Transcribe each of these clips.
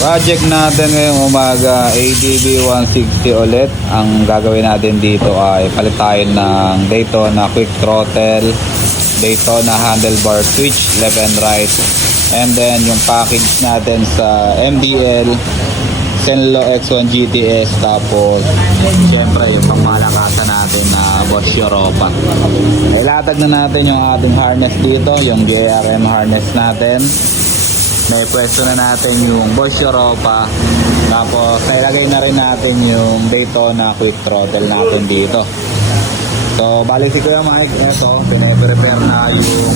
Project natin ngayong umaga, ADB 160 ulit. Ang gagawin natin dito ay palit tayo ng Daytona Quick Throttle, Daytona Handlebar Switch, left and right. And then yung package natin sa MDL, Zenlo X1 GTS, tapos syempre yung pangmalakasan natin na Bosch Europa. Ilatag na natin yung ating harness dito, yung DRM harness natin. May pwesto na natin yung Bosch Europa. Tapos nailagay na rin natin yung Daytona Quick Throttle natin dito. So bali si Kuya Mike, eto pinaprepare na yung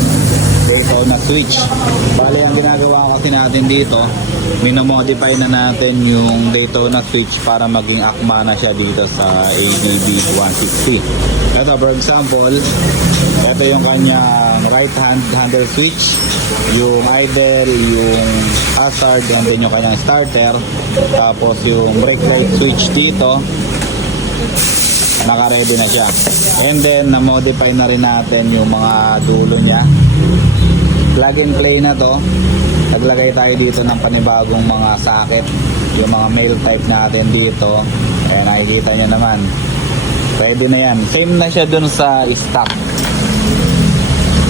Daytona switch. Bali ang ginagawa kasi natin dito, minomodify na natin yung Daytona switch para maging akma na siya dito sa ADB 160. Ito for example, ito yung kanyang right hand handle switch, yung idle, yung hazard, and then yung kanyang starter. Tapos yung brake light switch dito, naka-ready na siya. And then na-modify na rin natin yung mga dulo niya. Plug and play na to. Naglagay tayo dito ng panibagong mga socket, yung mga male type natin dito. Ayan, nakikita nyo naman, ready na yan. Same na siya dun sa stock.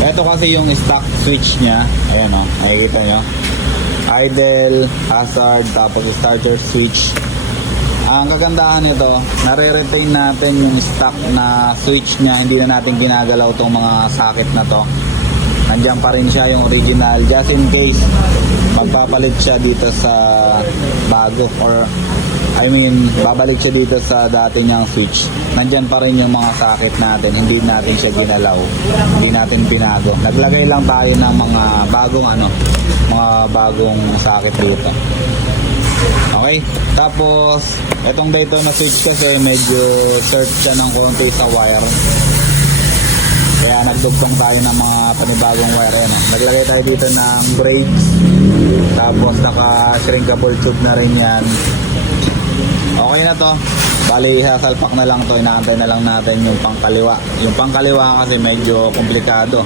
Ito kasi yung stock switch nya. Ayan o, nakikita nyo, idle, hazard, tapos starter switch. Ang kagandahan nito, nare-retain natin yung stock na switch nya. Hindi na natin ginagalaw tong mga socket na to. Nandiyan pa rin siya yung original, just in case magpapalit siya dito sa bago, or I mean babalik siya dito sa dati niyang switch. Nandiyan pa rin yung mga socket natin, hindi natin siya ginalaw, hindi natin pinago. Naglagay lang tayo ng mga bagong socket dito. Okay, tapos itong Daytona switch kasi medyo search siya ng konti sa wire. Kaya nagdugtong tayo ng mga panibagong wire. Yan. Naglagay tayo dito ng brakes. Tapos naka-shrinkable tube na rin yan. Okay na to. Bali, sasalpak na lang to. Inaantay na lang natin yung pangkaliwa. Yung pangkaliwa kasi medyo komplikado.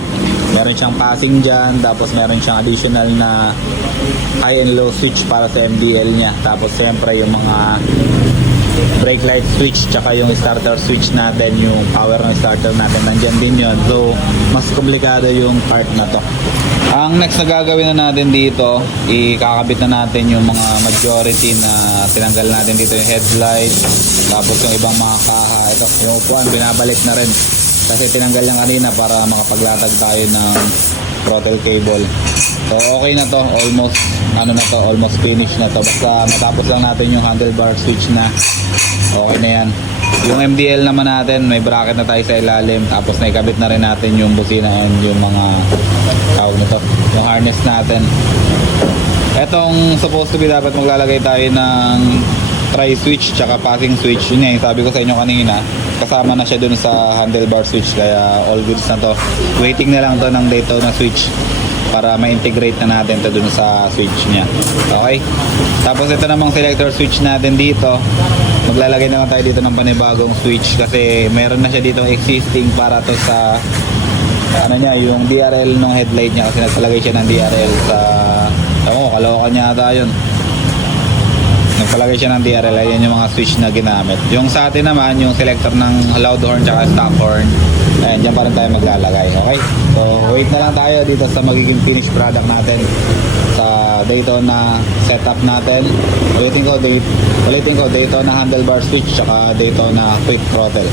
Meron siyang passing dyan. Tapos meron siyang additional na high and low switch para sa MDL niya. Tapos siyempre yung mga brake light switch, tsaka yung starter switch natin, yung power ng starter natin, nandyan din yun. So mas komplikado yung part na to. Ang next na gagawin na natin dito, ikakabit na natin yung mga majority na tinanggal natin dito, yung headlight, tapos yung ibang mga kaha. Ito, yung upuan, binabalik na rin kasi tinanggal lang kanina para makapaglatag tayo ng throttle cable. So okay na to, almost finish na to. Basta matapos lang natin yung handlebar switch na, okay na yan. Yung MDL naman natin, may bracket na tayo sa ilalim, tapos naikabit na rin natin yung busina and yung mga tawag nito, yung harness natin. Etong supposed to be, dapat maglalagay tayo ng try switch tsaka passing switch. Yun nga yung sabi ko sa inyo kanina, kasama na siya dun sa handlebar switch, kaya all goods na to. Waiting na lang to ng Daytona switch para ma-integrate na natin to dun sa switch nya. Okay, tapos ito namang selector switch natin dito, maglalagay na lang tayo dito ng panibagong switch kasi meron na siya dito existing para to sa yung DRL ng headlight nya, kasi nagpalagay siya ng DRL sa Caloocan niya ata yun. Nagpalagay siya ng DRL, ayan yung mga switch na ginamit. Yung sa atin naman, yung selector ng loud horn tsaka stock horn, ayan, dyan pa rin tayo maglalagay. Okay, so wait na lang tayo dito sa magiging finished product natin sa Daytona setup natin. Ulitin ko, Daytona handlebar switch tsaka Daytona quick throttle.